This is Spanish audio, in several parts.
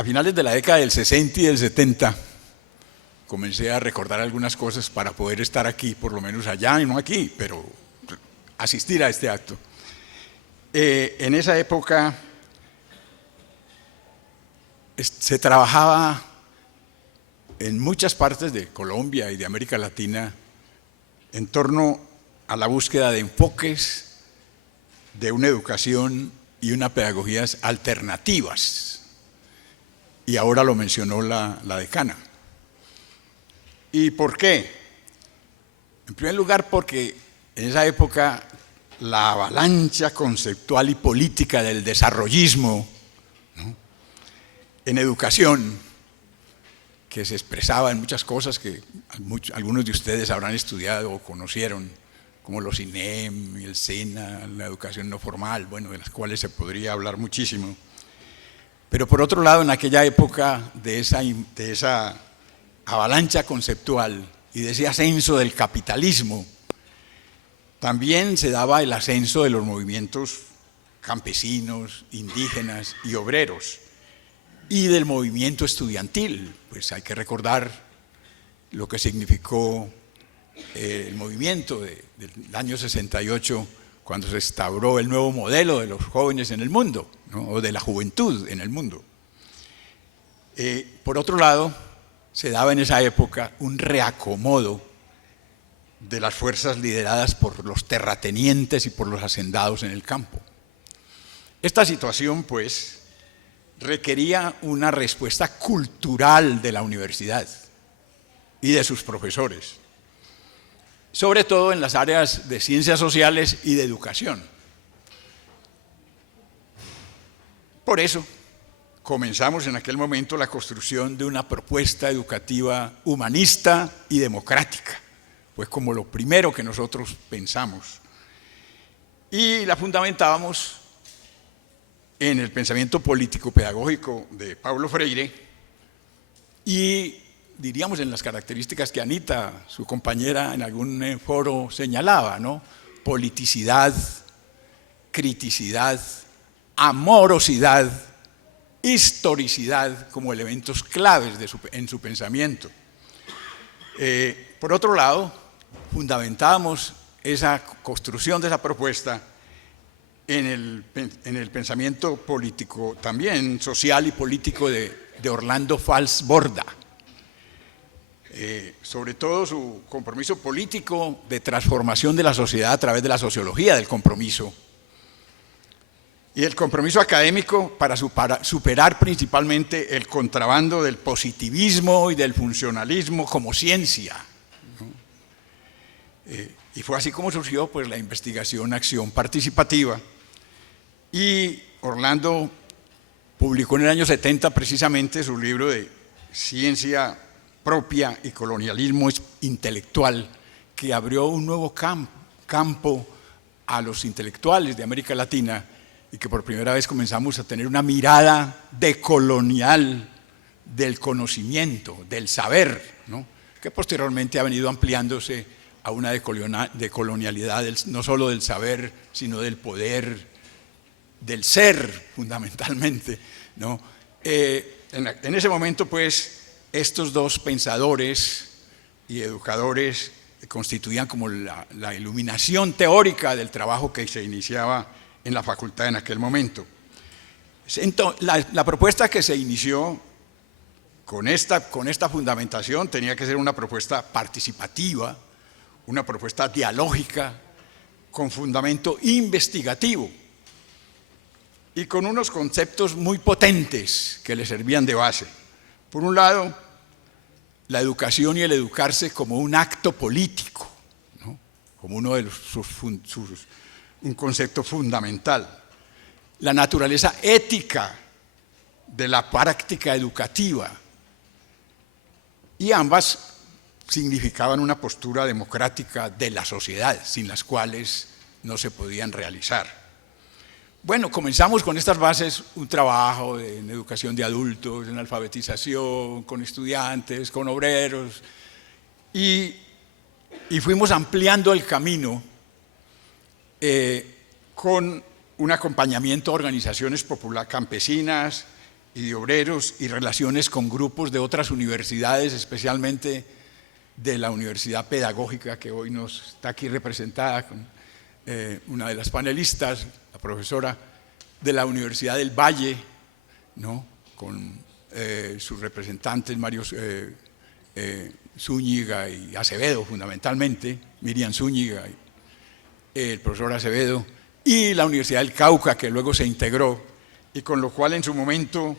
A finales de la década del 60 y del 70 comencé a recordar algunas cosas para poder estar aquí, por lo menos allá y no aquí, pero asistir a este acto. En esa época se trabajaba en muchas partes de Colombia y de América Latina en torno a la búsqueda de enfoques de una educación y una pedagogías alternativas. Y ahora lo mencionó la decana. ¿Y por qué? En primer lugar, porque en esa época la avalancha conceptual y política del desarrollismo, ¿no?, en educación, que se expresaba en muchas cosas que algunos de ustedes habrán estudiado o conocieron, como los INEM y el SENA, la educación no formal, bueno, de las cuales se podría hablar muchísimo. Pero por otro lado, en aquella época de esa avalancha conceptual y de ese ascenso del capitalismo, también se daba el ascenso de los movimientos campesinos, indígenas y obreros, y del movimiento estudiantil. Pues hay que recordar lo que significó el movimiento del año 68, cuando se instauró el nuevo modelo de los jóvenes en el mundo, ¿no?, o de la juventud en el mundo. Por otro lado, se daba en esa época un reacomodo de las fuerzas lideradas por los terratenientes y por los hacendados en el campo. Esta situación, pues, requería una respuesta cultural de la universidad y de sus profesores, sobre todo en las áreas de ciencias sociales y de educación. Por eso, comenzamos en aquel momento la construcción de una propuesta educativa humanista y democrática, pues como lo primero que nosotros pensamos. Y la fundamentábamos en el pensamiento político-pedagógico de Paulo Freire y diríamos en las características que Anita, su compañera, en algún foro señalaba, ¿no? Politicidad, criticidad, amorosidad, historicidad como elementos claves en su pensamiento. Por otro lado, fundamentábamos esa construcción de esa propuesta en el pensamiento político, también social y político de Orlando Fals Borda. Sobre todo su compromiso político de transformación de la sociedad a través de la sociología del compromiso, y el compromiso académico para superar principalmente el contrabando del positivismo y del funcionalismo como ciencia, ¿no? Y fue así como surgió, pues, la investigación-acción participativa. Y Orlando publicó en el año 70 precisamente su libro de Ciencia Propia y Colonialismo Intelectual, que abrió un nuevo campo a los intelectuales de América Latina y que por primera vez comenzamos a tener una mirada decolonial del conocimiento, del saber, ¿no?, que posteriormente ha venido ampliándose a una decolonialidad no solo del saber, sino del poder, del ser, fundamentalmente, ¿no? En ese momento, pues, estos dos pensadores y educadores constituían como la iluminación teórica del trabajo que se iniciaba en la facultad en aquel momento. Entonces, la propuesta que se inició con esta fundamentación tenía que ser una propuesta participativa, una propuesta dialógica, con fundamento investigativo y con unos conceptos muy potentes que le servían de base. Por un lado, la educación y el educarse como un acto político, ¿no?, como uno de un concepto fundamental. La naturaleza ética de la práctica educativa, y ambas significaban una postura democrática de la sociedad, sin las cuales no se podían realizar. Bueno, comenzamos con estas bases un trabajo en educación de adultos, en alfabetización, con estudiantes, con obreros, y fuimos ampliando el camino con un acompañamiento a organizaciones campesinas y de obreros y relaciones con grupos de otras universidades, especialmente de la Universidad Pedagógica, que hoy nos está aquí representada con una de las panelistas, la profesora de la Universidad del Valle, ¿no? Con sus representantes, Mario Zúñiga y Acevedo, fundamentalmente, Miriam Zúñiga y el profesor Acevedo, y la Universidad del Cauca, que luego se integró, y con lo cual en su momento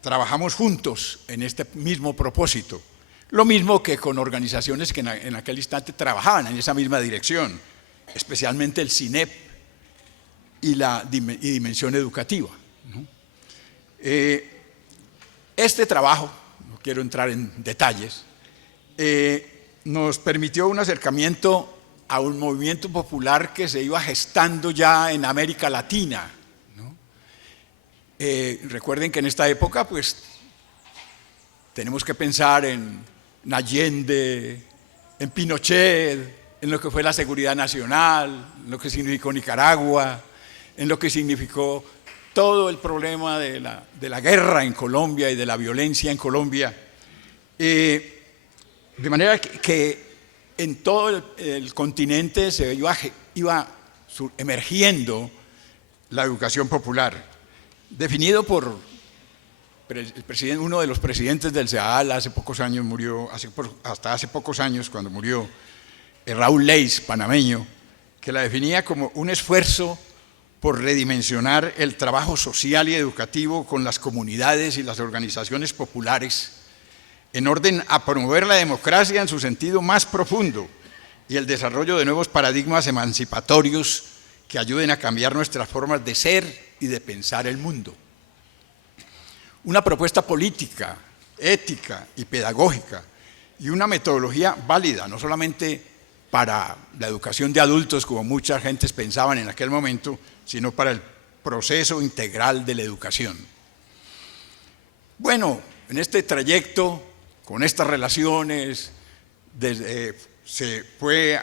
trabajamos juntos en este mismo propósito. Lo mismo que con organizaciones que en aquel instante trabajaban en esa misma dirección, especialmente el CINEP y la Dimensión Educativa, ¿no? Este trabajo, no quiero entrar en detalles, nos permitió un acercamiento a un movimiento popular que se iba gestando ya en América Latina, ¿no? Recuerden que en esta época pues tenemos que pensar en Allende, en Pinochet, en lo que fue la seguridad nacional, en lo que significó Nicaragua, en lo que significó todo el problema de la guerra en Colombia y de la violencia en Colombia. De manera que en todo el continente se iba emergiendo la educación popular, definido por uno de los presidentes del CEAL. Hace pocos años murió, hasta hace pocos años cuando murió, Raúl Leis, panameño, que la definía como un esfuerzo por redimensionar el trabajo social y educativo con las comunidades y las organizaciones populares, en orden a promover la democracia en su sentido más profundo y el desarrollo de nuevos paradigmas emancipatorios que ayuden a cambiar nuestras formas de ser y de pensar el mundo. Una propuesta política, ética y pedagógica, y una metodología válida, no solamente para la educación de adultos, como muchas gentes pensaban en aquel momento, sino para el proceso integral de la educación. Bueno, en este trayecto, con estas relaciones, se fue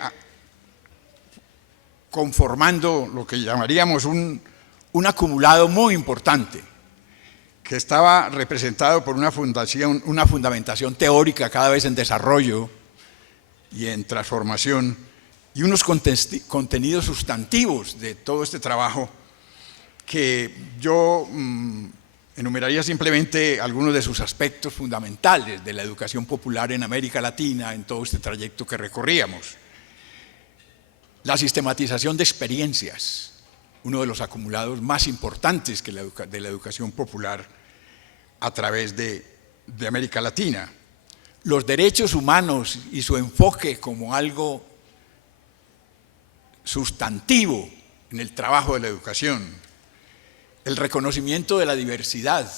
conformando lo que llamaríamos un acumulado muy importante, que estaba representado por una fundamentación teórica cada vez en desarrollo y en transformación, y unos contenidos sustantivos de todo este trabajo que yo enumeraría simplemente algunos de sus aspectos fundamentales de la educación popular en América Latina en todo este trayecto que recorríamos. La sistematización de experiencias, uno de los acumulados más importantes de la educación popular a través de América Latina. Los derechos humanos y su enfoque como algo sustantivo en el trabajo de la educación. El reconocimiento de la diversidad,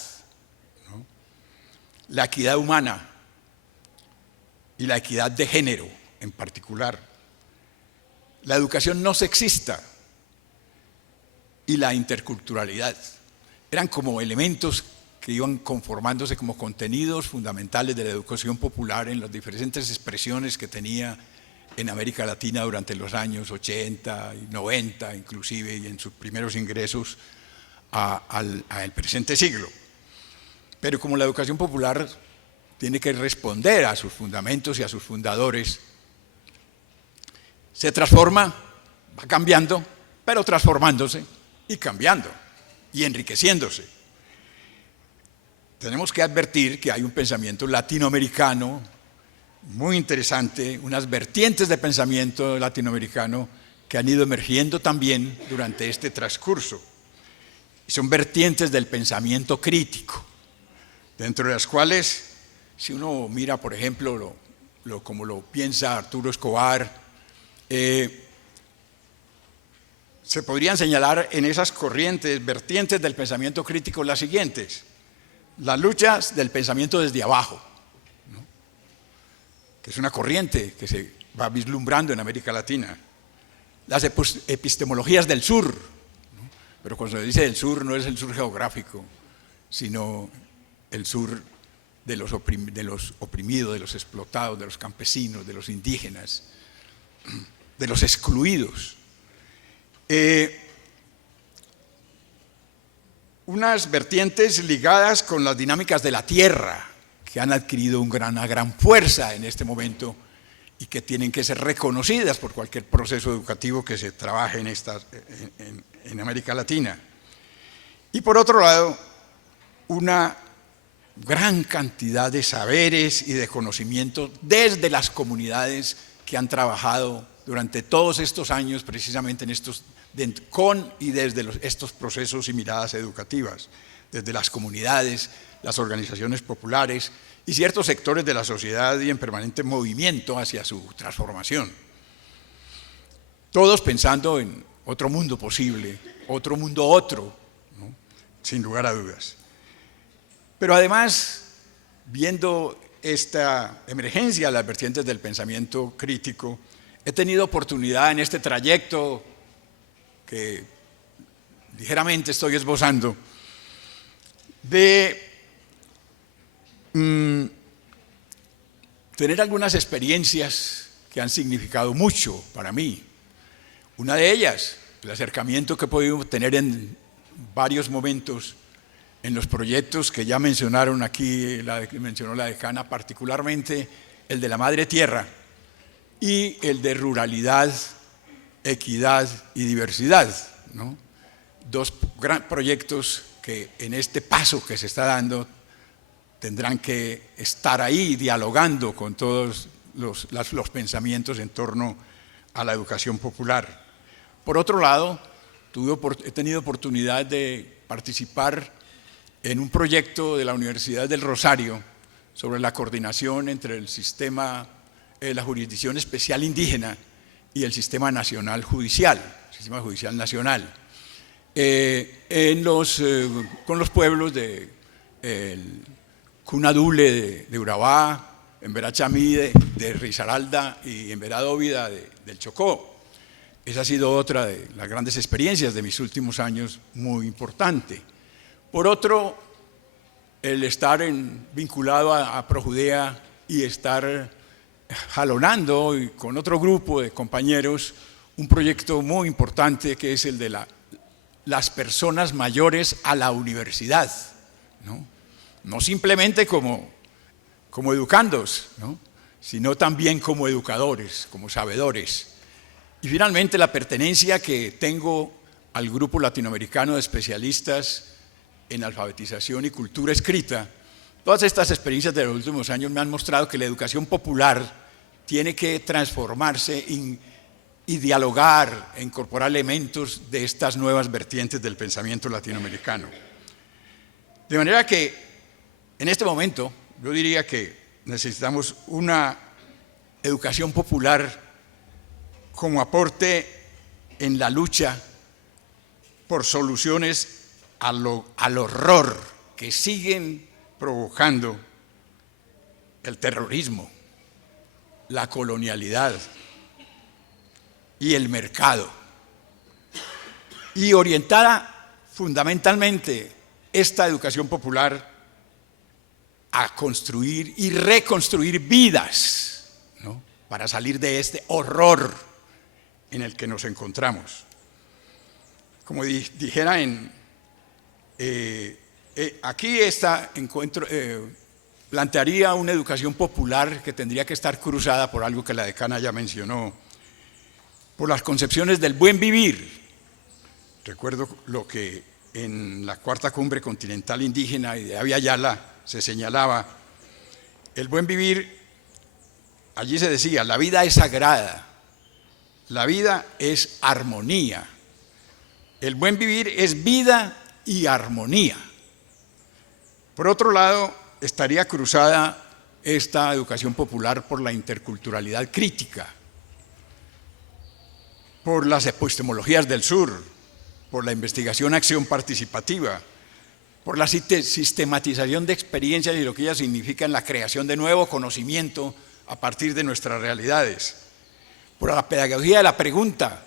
¿no? La equidad humana y la equidad de género en particular. La educación no sexista y la interculturalidad. Eran como elementos que iban conformándose como contenidos fundamentales de la educación popular en las diferentes expresiones que tenía en América Latina durante los años 80 y 90, inclusive, y en sus primeros ingresos al presente siglo. Pero como la educación popular tiene que responder a sus fundamentos y a sus fundadores, se transforma, va cambiando, pero transformándose y cambiando y enriqueciéndose. Tenemos que advertir que hay un pensamiento latinoamericano muy interesante, unas vertientes de pensamiento latinoamericano que han ido emergiendo también durante este transcurso. Y son vertientes del pensamiento crítico, dentro de las cuales, si uno mira, por ejemplo, como lo piensa Arturo Escobar, se podrían señalar en esas corrientes, vertientes del pensamiento crítico, las siguientes: las luchas del pensamiento desde abajo, ¿no? Que es una corriente que se va vislumbrando en América Latina. Las epistemologías del sur, ¿no? Pero cuando se dice del sur no es el sur geográfico, sino el sur de los oprimidos, de los explotados, de los campesinos, de los indígenas, de los excluidos. unas vertientes ligadas con las dinámicas de la tierra, que han adquirido una gran fuerza en este momento y que tienen que ser reconocidas por cualquier proceso educativo que se trabaje en América Latina. Y por otro lado, una gran cantidad de saberes y de conocimientos desde las comunidades que han trabajado durante todos estos años precisamente con y desde estos procesos y miradas educativas, desde las comunidades, las organizaciones populares y ciertos sectores de la sociedad y en permanente movimiento hacia su transformación. Todos pensando en otro mundo posible, otro mundo, ¿no? Sin lugar a dudas. Pero además, viendo esta emergencia de las vertientes del pensamiento crítico, he tenido oportunidad en este trayecto que ligeramente estoy esbozando de tener algunas experiencias que han significado mucho para mí. Una de ellas, el acercamiento que he podido tener en varios momentos en los proyectos que ya mencionaron aquí, mencionó la decana, particularmente el de la Madre Tierra y el de ruralidad, equidad y diversidad, ¿no? Dos grandes proyectos que en este paso que se está dando tendrán que estar ahí dialogando con todos los pensamientos en torno a la educación popular. Por otro lado, he tenido oportunidad de participar en un proyecto de la Universidad del Rosario sobre la coordinación entre el sistema, la jurisdicción especial indígena y el sistema nacional judicial, el sistema judicial nacional, con los pueblos de Cunadule de Urabá, en Verachamí de Risaralda y en Veradóvida del Chocó. Esa ha sido otra de las grandes experiencias de mis últimos años, muy importante. Por otro, el estar vinculado a Projudea y estar jalonando con otro grupo de compañeros un proyecto muy importante que es el de las personas mayores a la universidad, no simplemente como educandos, ¿no? Sino también como educadores, como sabedores. Y finalmente la pertenencia que tengo al grupo latinoamericano de especialistas en alfabetización y cultura escrita. Todas estas experiencias de los últimos años me han mostrado que la educación popular tiene que transformarse y dialogar e incorporar elementos de estas nuevas vertientes del pensamiento latinoamericano. De manera que en este momento yo diría que necesitamos una educación popular como aporte en la lucha por soluciones al horror que siguen provocando el terrorismo, la colonialidad y el mercado, y orientada fundamentalmente esta educación popular a construir y reconstruir vidas, ¿no? Para salir de este horror en el que nos encontramos. Como dijera aquí plantearía una educación popular que tendría que estar cruzada por algo que la decana ya mencionó, por las concepciones del buen vivir. Recuerdo lo que en la Cuarta Cumbre Continental Indígena y de Abya Yala se señalaba. El buen vivir, allí se decía, la vida es sagrada, la vida es armonía. El buen vivir es vida y armonía. Por otro lado, estaría cruzada esta educación popular por la interculturalidad crítica, por las epistemologías del sur, por la investigación-acción participativa, por la sistematización de experiencias y lo que ellas significan la creación de nuevo conocimiento a partir de nuestras realidades, por la pedagogía de la pregunta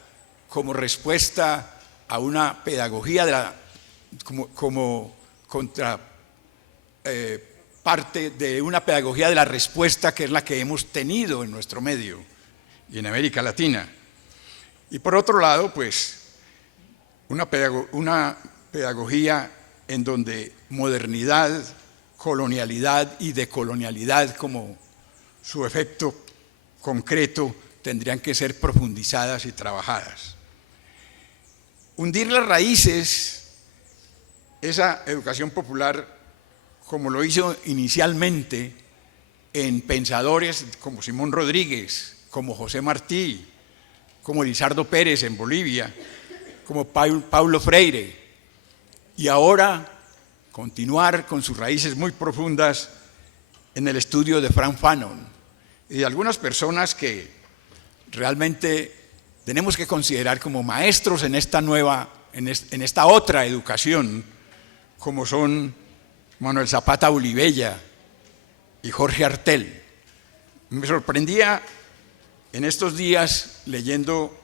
como respuesta a una pedagogía como parte de una pedagogía de la respuesta que es la que hemos tenido en nuestro medio y en América Latina. Y por otro lado, pues, una pedagogía en donde modernidad, colonialidad y decolonialidad como su efecto concreto tendrían que ser profundizadas y trabajadas. Hundir las raíces, esa educación popular, como lo hizo inicialmente en pensadores como Simón Rodríguez, como José Martí, como Lizardo Pérez en Bolivia, como Paulo Freire, y ahora continuar con sus raíces muy profundas en el estudio de Frank Fanon y de algunas personas que realmente tenemos que considerar como maestros en esta en esta otra educación, como son Manuel Zapata Olivella y Jorge Artel. Me sorprendía en estos días leyendo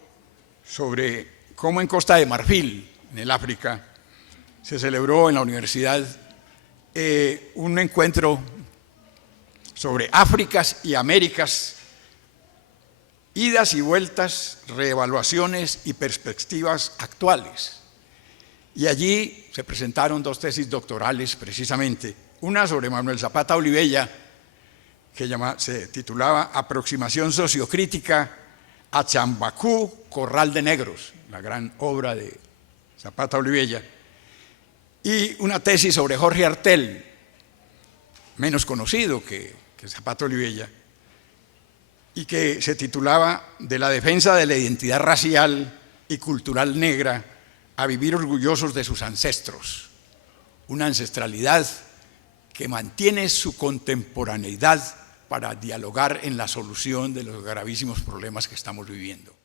sobre cómo en Costa de Marfil, en el África, se celebró en la universidad un encuentro sobre Áfricas y Américas, idas y vueltas, reevaluaciones y perspectivas actuales. Y allí se presentaron 2 tesis doctorales precisamente, una sobre Manuel Zapata Olivella, que se titulaba Aproximación sociocrítica a Chambacú, Corral de Negros, la gran obra de Zapata Olivella, y una tesis sobre Jorge Artel, menos conocido que Zapata Olivella, y que se titulaba De la defensa de la identidad racial y cultural negra a vivir orgullosos de sus ancestros, una ancestralidad que mantiene su contemporaneidad para dialogar en la solución de los gravísimos problemas que estamos viviendo.